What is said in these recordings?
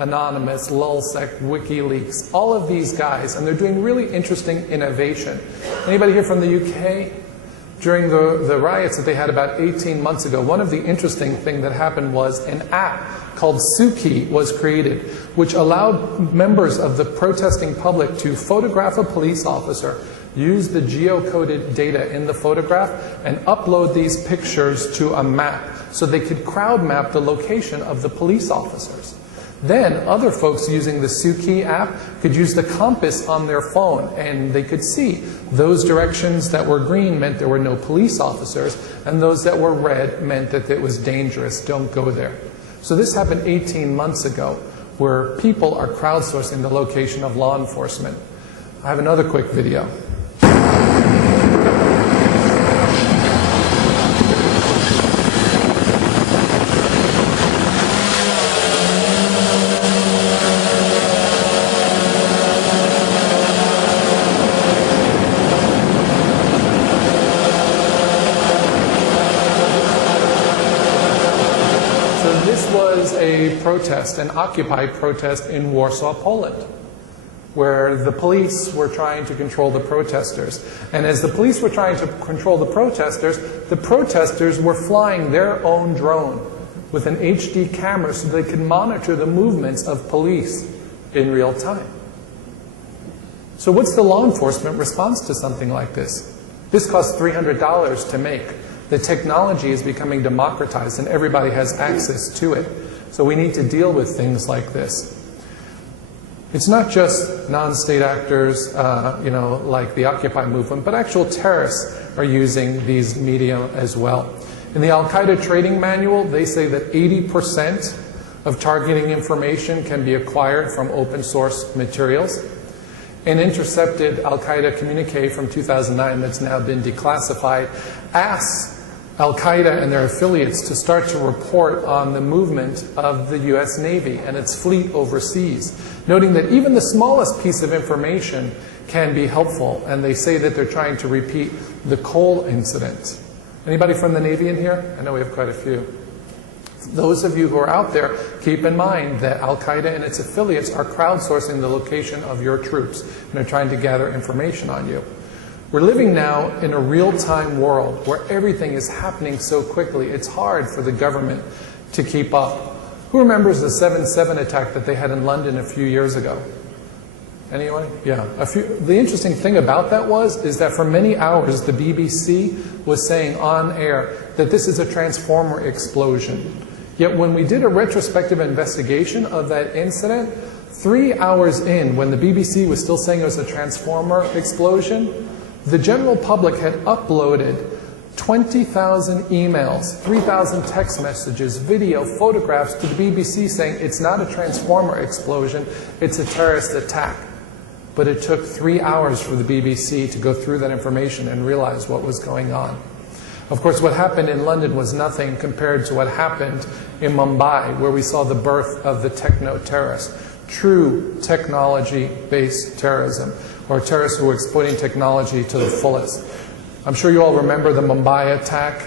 Anonymous, LulzSec, WikiLeaks, all of these guys, and they're doing really interesting innovation. Anybody here from the UK? During the riots that they had about 18 months ago, one of the interesting things that happened was an app called Suki was created, which allowed members of the protesting public to photograph a police officer, use the geocoded data in the photograph, and upload these pictures to a map so they could crowd map the location of the police officers. Then other folks using the Suki app could use the compass on their phone, and they could see those directions that were green meant there were no police officers, and those that were red meant that it was dangerous, don't go there. So this happened 18 months ago, where people are crowdsourcing the location of law enforcement. I have another quick video. Protest, an Occupy protest in Warsaw, Poland, where the police were trying to control the protesters. And as the police were trying to control the protesters were flying their own drone with an HD camera so they could monitor the movements of police in real time. So what's the law enforcement response to something like this? This costs $300 to make. The technology is becoming democratized and everybody has access to it. So we need to deal with things like this. It's not just non-state actors, like the Occupy movement, but actual terrorists are using these media as well. In the Al-Qaeda training manual, they say that 80% of targeting information can be acquired from open source materials. An intercepted Al-Qaeda communique from 2009 that's now been declassified asks Al-Qaeda and their affiliates to start to report on the movement of the US Navy and its fleet overseas, noting that even the smallest piece of information can be helpful, and they say that they're trying to repeat the Cole incident. Anybody from the Navy in here? I know we have quite a few. Those of you who are out there, keep in mind that Al-Qaeda and its affiliates are crowdsourcing the location of your troops, and they're trying to gather information on you. We're living now in a real-time world where everything is happening so quickly. It's hard for the government to keep up. Who remembers the 7/7 attack that they had in London a few years ago? Anyone? Yeah. The interesting thing about that is that for many hours the BBC was saying on air that this is a transformer explosion. Yet when we did a retrospective investigation of that incident, 3 hours in, when the BBC was still saying it was a transformer explosion, the general public had uploaded 20,000 emails, 3,000 text messages, video, photographs to the BBC saying it's not a transformer explosion, it's a terrorist attack. But it took 3 hours for the BBC to go through that information and realize what was going on. Of course, what happened in London was nothing compared to what happened in Mumbai, where we saw the birth of the techno-terrorists, true technology-based terrorism, or terrorists who were exploiting technology to the fullest. I'm sure you all remember the Mumbai attack.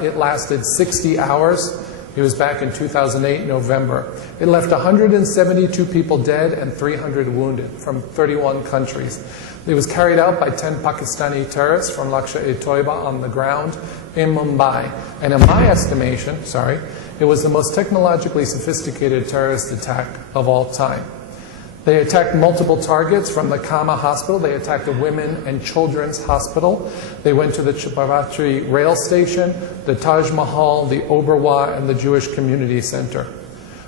It lasted 60 hours. It was back in 2008, November. It left 172 people dead and 300 wounded from 31 countries. It was carried out by 10 Pakistani terrorists from Lashkar-e-Toiba on the ground in Mumbai. And in my estimation, it was the most technologically sophisticated terrorist attack of all time. They attacked multiple targets from the Kama hospital. They attacked a women and children's hospital. They went to the Chhatrapati rail station, the Taj Mahal, the Oberoi, and the Jewish Community Center.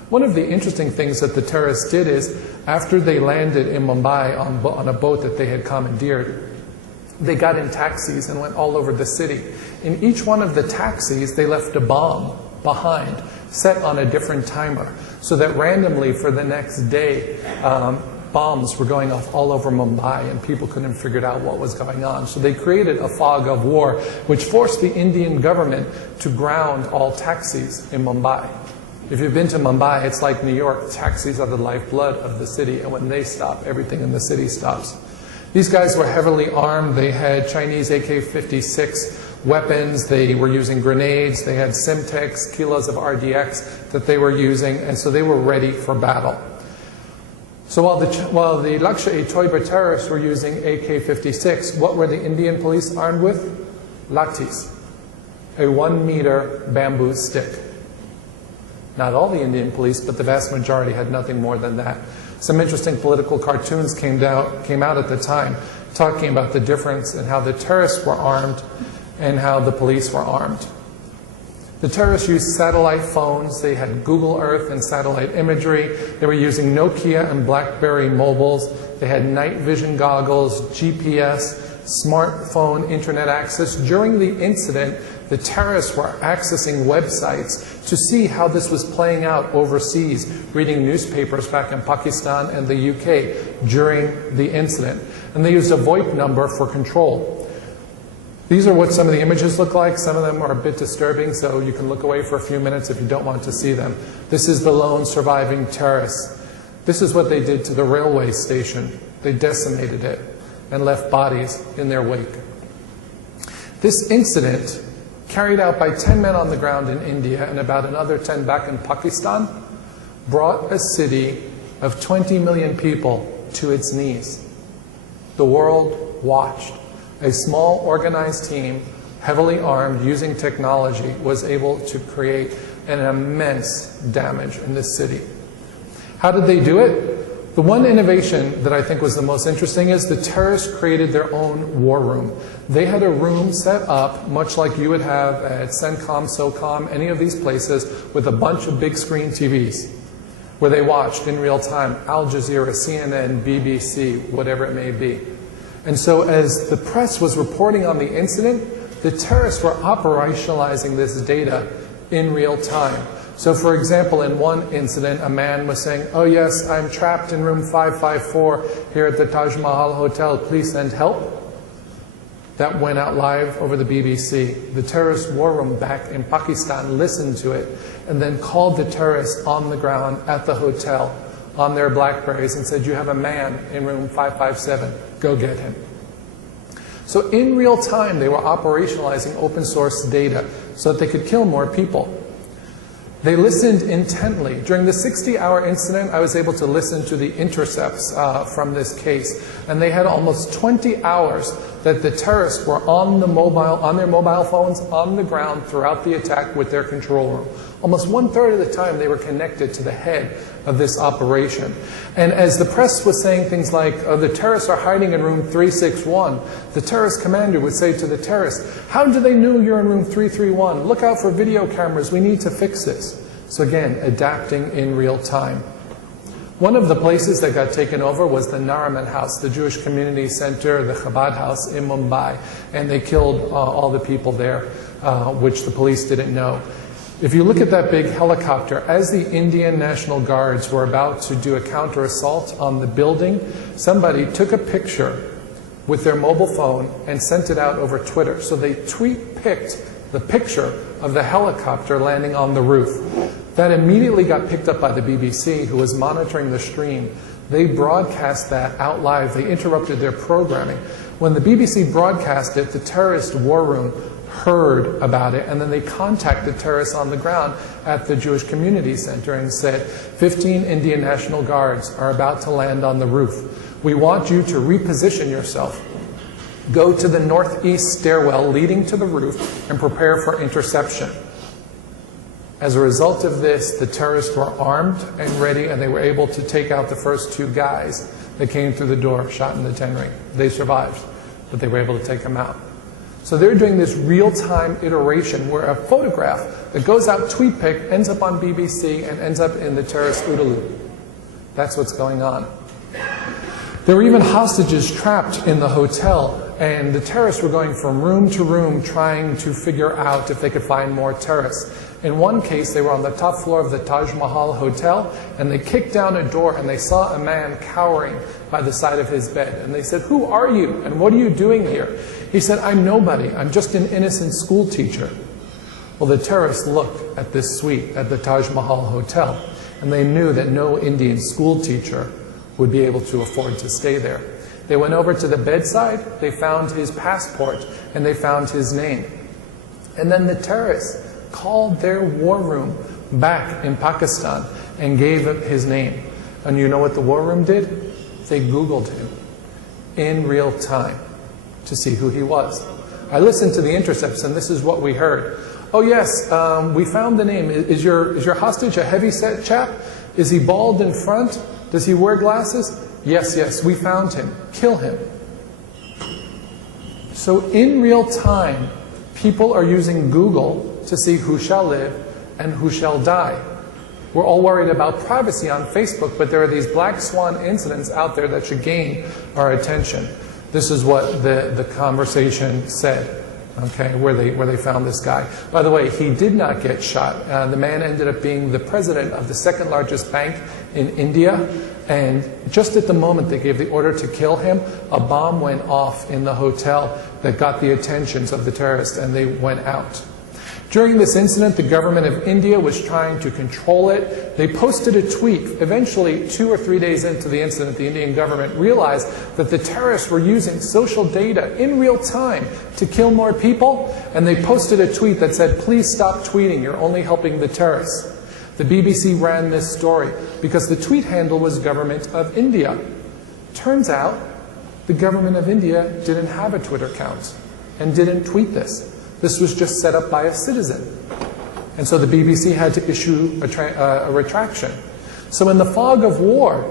One of the interesting things that the terrorists did is, after they landed in Mumbai on a boat that they had commandeered, they got in taxis and went all over the city. In each one of the taxis, they left a bomb behind, set on a different timer, so that randomly for the next day, bombs were going off all over Mumbai and people couldn't figure out what was going on. So they created a fog of war, which forced the Indian government to ground all taxis in Mumbai. If you've been to Mumbai, it's like New York. Taxis are the lifeblood of the city, and when they stop, everything in the city stops. These guys were heavily armed. They had Chinese AK-56 weapons, they were using grenades, they had Simtex, kilos of RDX that they were using, and so they were ready for battle. So while the Lashkar-e-Toiba terrorists were using AK-56, what were the Indian police armed with? Lathis, a 1-meter bamboo stick. Not all the Indian police, but the vast majority had nothing more than that. Some interesting political cartoons came out at the time talking about the difference in how the terrorists were armed and how the police were armed. The terrorists used satellite phones. They had Google Earth and satellite imagery. They were using Nokia and BlackBerry mobiles. They had night vision goggles, GPS, smartphone internet access. During the incident, the terrorists were accessing websites to see how this was playing out overseas, reading newspapers back in Pakistan and the UK during the incident. And they used a VoIP number for control. These are what some of the images look like. Some of them are a bit disturbing, so you can look away for a few minutes if you don't want to see them. This is the lone surviving terrorist. This is what they did to the railway station. They decimated it and left bodies in their wake. This incident, carried out by 10 men on the ground in India and about another 10 back in Pakistan, brought a city of 20 million people to its knees. The world watched. A small organized team, heavily armed, using technology, was able to create an immense damage in this city. How did they do it? The one innovation that I think was the most interesting is the terrorists created their own war room. They had a room set up, much like you would have at CENTCOM, SOCOM, any of these places, with a bunch of big screen TVs, where they watched in real time Al Jazeera, CNN, BBC, whatever it may be. And so as the press was reporting on the incident, the terrorists were operationalizing this data in real time. So for example, in one incident, a man was saying, "Oh yes, I'm trapped in room 554 here at the Taj Mahal Hotel, please send help." That went out live over the BBC. The terrorist war room back in Pakistan listened to it and then called the terrorists on the ground at the hotel on their Blackberries and said, "You have a man in room 557, go get him." So in real time, they were operationalizing open source data so that they could kill more people. They listened intently. During the 60-hour incident, I was able to listen to the intercepts from this case, and they had almost 20 hours that the terrorists were on their mobile phones on the ground throughout the attack with their control room. Almost 1/3 of the time they were connected to the head of this operation. And as the press was saying things like, "Oh, the terrorists are hiding in room 361, the terrorist commander would say to the terrorists, "How do they know you're in room 331? Look out for video cameras, we need to fix this." So again, adapting in real time. One of the places that got taken over was the Nariman House, the Jewish Community Center, the Chabad House in Mumbai, and they killed all the people there, which the police didn't know. If you look at that big helicopter, as the Indian National Guards were about to do a counter-assault on the building, somebody took a picture with their mobile phone and sent it out over Twitter. So they tweet-picked the picture of the helicopter landing on the roof. That immediately got picked up by the BBC, who was monitoring the stream. They broadcast that out live. They interrupted their programming. When the BBC broadcast it, the terrorist war room heard about it, and then they contacted terrorists on the ground at the Jewish Community Center and said, 15 Indian National Guards are about to land on the roof. We want you to reposition yourself. Go to the northeast stairwell leading to the roof and prepare for interception. As a result of this, the terrorists were armed and ready, and they were able to take out the first 2 guys that came through the door, shot in the 10 ring. They survived, but they were able to take them out. So they're doing this real-time iteration where a photograph that goes out tweet-picked ends up on BBC and ends up in the terrorist OODA loop. That's what's going on. There were even hostages trapped in the hotel, and the terrorists were going from room to room trying to figure out if they could find more terrorists. In one case, they were on the top floor of the Taj Mahal Hotel, and they kicked down a door, and they saw a man cowering by the side of his bed. And they said, "Who are you, and what are you doing here?" He said, "I'm nobody. I'm just an innocent school teacher." Well, the terrorists looked at this suite at the Taj Mahal Hotel, and they knew that no Indian school teacher would be able to afford to stay there. They went over to the bedside, they found his passport, and they found his name. And then the terrorists called their war room back in Pakistan and gave him his name. And you know what the war room did? They Googled him in real time to see who he was. I listened to the intercepts, and this is what we heard. Oh yes, we found the name. Is your hostage a heavy-set chap? Is he bald in front? Does he wear glasses? Yes, we found him. Kill him. So in real time, people are using Google to see who shall live and who shall die. We're all worried about privacy on Facebook, but there are these black swan incidents out there that should gain our attention. This is what the conversation said, okay, where they found this guy. By the way, he did not get shot. The man ended up being the president of the second largest bank in India, and just at the moment they gave the order to kill him, a bomb went off in the hotel that got the attentions of the terrorists, and they went out. During this incident, the government of India was trying to control it. They posted a tweet. Eventually, 2 or 3 days into the incident, the Indian government realized that the terrorists were using social data in real time to kill more people, and they posted a tweet that said, "Please stop tweeting, you're only helping the terrorists." The BBC ran this story because the tweet handle was Government of India. Turns out, the government of India didn't have a Twitter account and didn't tweet this. This was just set up by a citizen. And so the BBC had to issue a retraction. So in the fog of war,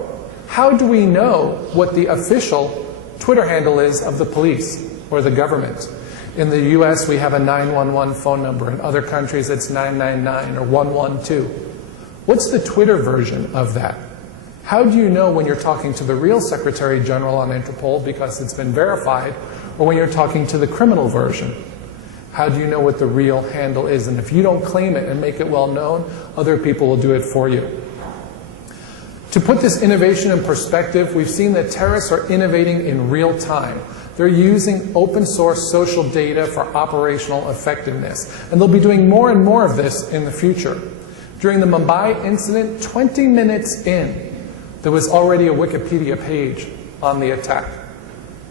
how do we know what the official Twitter handle is of the police or the government? In the US, we have a 911 phone number. In other countries, it's 999 or 112. What's the Twitter version of that? How do you know when you're talking to the real Secretary General on Interpol because it's been verified, or when you're talking to the criminal version? How do you know what the real handle is? And if you don't claim it and make it well known, other people will do it for you. To put this innovation in perspective, we've seen that terrorists are innovating in real time. They're using open source social data for operational effectiveness. And they'll be doing more and more of this in the future. During the Mumbai incident, 20 minutes in, there was already a Wikipedia page on the attack.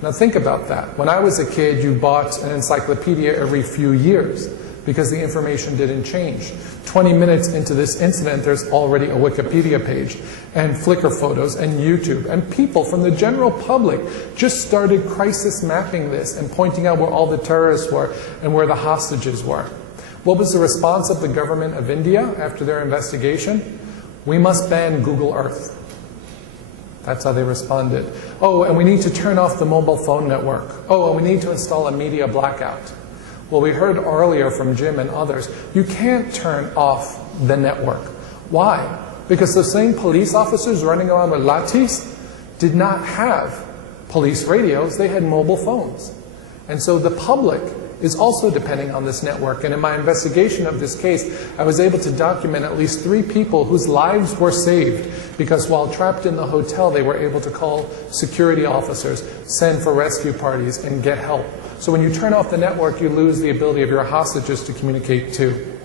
Now think about that. When I was a kid, you bought an encyclopedia every few years because the information didn't change. 20 minutes into this incident, there's already a Wikipedia page and Flickr photos and YouTube. And people from the general public just started crisis mapping this and pointing out where all the terrorists were and where the hostages were. What was the response of the government of India after their investigation? We must ban Google Earth. That's how they responded. Oh, and we need to turn off the mobile phone network. Oh, and we need to install a media blackout. Well, we heard earlier from Jim and others, you can't turn off the network. Why? Because the same police officers running around with lathis did not have police radios, they had mobile phones. And so the public is also depending on this network. And in my investigation of this case, I was able to document at least 3 people whose lives were saved because while trapped in the hotel, they were able to call security officers, send for rescue parties, and get help. So when you turn off the network, you lose the ability of your hostages to communicate too.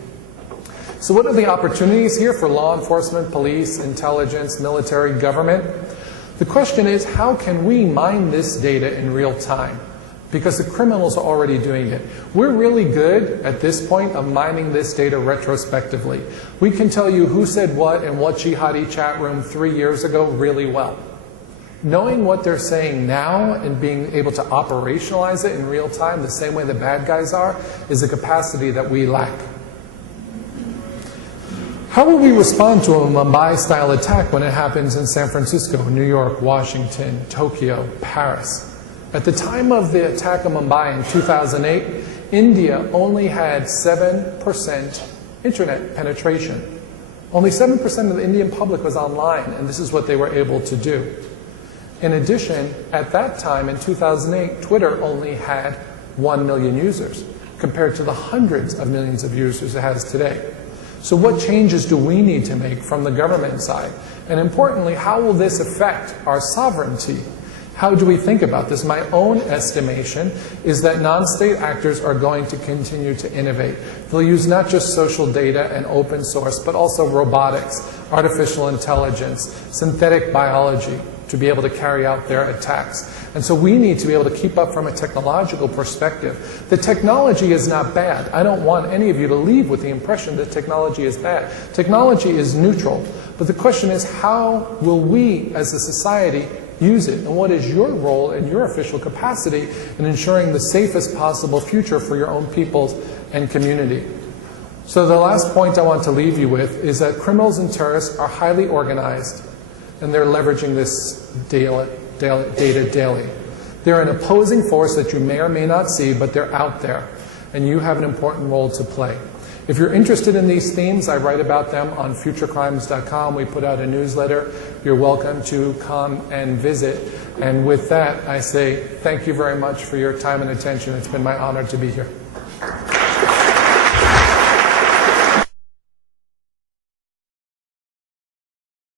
So what are the opportunities here for law enforcement, police, intelligence, military, government? The question is, how can we mine this data in real time? Because the criminals are already doing it. We're really good at this point of mining this data retrospectively. We can tell you who said what in what jihadi chat room 3 years ago really well. Knowing what they're saying now and being able to operationalize it in real time the same way the bad guys are is a capacity that we lack. How will we respond to a Mumbai-style attack when it happens in San Francisco, New York, Washington, Tokyo, Paris? At the time of the attack of Mumbai in 2008, India only had 7% internet penetration. Only 7% of the Indian public was online, and this is what they were able to do. In addition, at that time in 2008, Twitter only had 1 million users, compared to the hundreds of millions of users it has today. So what changes do we need to make from the government side? And importantly, how will this affect our sovereignty? How do we think about this? My own estimation is that non-state actors are going to continue to innovate. They'll use not just social data and open source, but also robotics, artificial intelligence, synthetic biology, to be able to carry out their attacks. And so we need to be able to keep up from a technological perspective. The technology is not bad. I don't want any of you to leave with the impression that technology is bad. Technology is neutral. But the question is, how will we as a society use it? And what is your role in your official capacity in ensuring the safest possible future for your own peoples and community? So the last point I want to leave you with is that criminals and terrorists are highly organized, and they're leveraging this data daily. They're an opposing force that you may or may not see, but they're out there, and you have an important role to play. If you're interested in these themes, I write about them on futurecrimes.com. We put out a newsletter. You're welcome to come and visit. And with that, I say thank you very much for your time and attention. It's been my honor to be here.